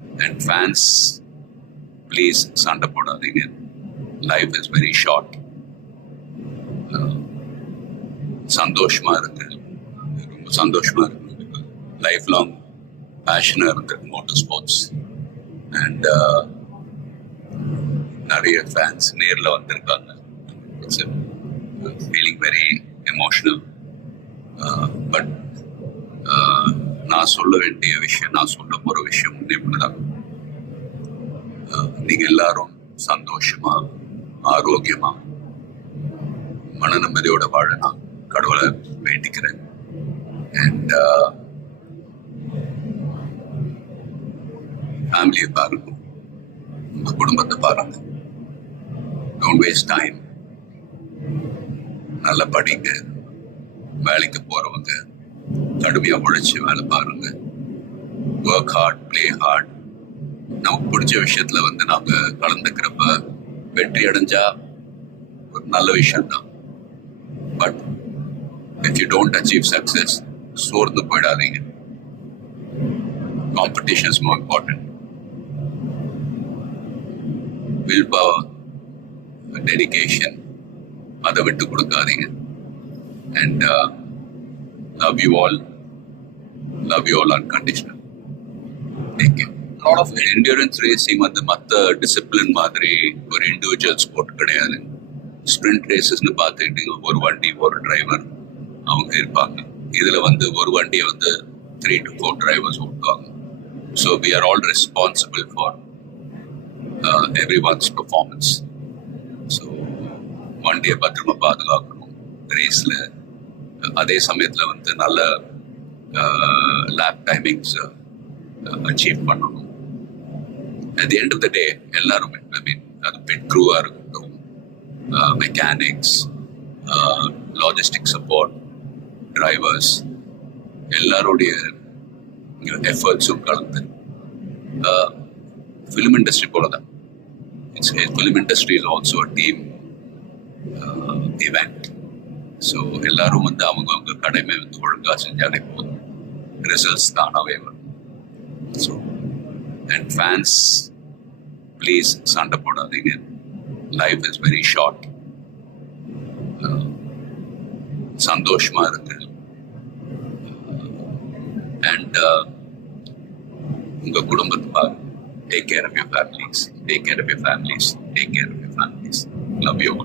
And fans, please சண்டை போடாதீங்க. Life is very short. சந்தோஷமா இருக்கு, ரொம்ப சந்தோஷமா இருக்கு. லைஃப் லாங் பேஷனா இருக்கு மோட்டார் ஸ்போர்ட்ஸ். அண்ட் நிறைய ஃபேன்ஸ் நேரில் வந்திருக்காங்க. It's feeling very emotional. But நான் சொல்ல வேண்டிய விஷயம், நான் சொல்ல போகிற விஷயம் இப்படிதான். நீங்கள் எல்லாரும் சந்தோஷமா, ஆரோக்கியமா, மன நிம்மதியோட வாழ நான் கடவுளை வேண்டிக்கிறேன். அண்ட் ஃபேமிலியை பாருங்க, உங்க குடும்பத்தை பாருங்க. Don't waste time. நல்லா படிங்க. வேலைக்கு போறவங்க கடுமையா உழைச்சி வேலை பாருங்க. Work hard, play hard. நமக்கு பிடிச்ச விஷயத்துல நாம கலந்துக்கிறப்ப வெற்றி அடைஞ்சா ஒரு நல்ல விஷயம் தான். But if you don't achieve success, சோர்ந்து போயிடாதீங்க. Competition is more important. Will power, dedication, அதை விட்டு கொடுக்காதீங்க. And love you all unconditional. Take care. lot of endurance racing மற்ற டிசிப்ளின் மாதிரி ஒரு இண்டிவிஜுவல் ஸ்போர்ட் கிடையாது. ஸ்பிரிண்ட் ரேசஸ்னு பார்த்துக்கிட்டீங்க, ஒரு வண்டி ஒரு டிரைவர் அவங்க இருப்பாங்க. இதுல ஒரு வண்டியை 3 to 4 டிரைவர்ஸ் ஓட்டுவாங்க. So we are all responsible for everyone's performance. So வண்டியை பத்திரமா பாதுகாக்கணும் ரேஸ்ல. அதே சமயத்துல நல்ல லேப் டைமிங்ஸ் அச்சீவ் பண்ணணும். at the end of the day எல்லாருமே, அது பெட் க்ரூவா இருக்கட்டும், மெக்கானிக்ஸ், லாஜிஸ்டிக் சப்போர்ட், டிரைவர்ஸ், எல்லாருடைய எஃபர்ட்ஸும் கலந்து ஃபிலிம் இண்டஸ்ட்ரி போலதான். Film industry is also a team event. So எல்லாரும் அவங்க கடமை ஒழுங்கா செஞ்சாலே போதும், ரிசல்ட்ஸ் தானாவே வரும். ஸோ அண்ட் ஃபேன்ஸ், ப்ளீஸ் சண்டை போடாதீங்க. Life is very short. சந்தோஷமா இருக்கு. அண்ட் உங்க குடும்பத்தை பாருங்க. Take care of your families. Take care of your families. Take care of your families. Love you all.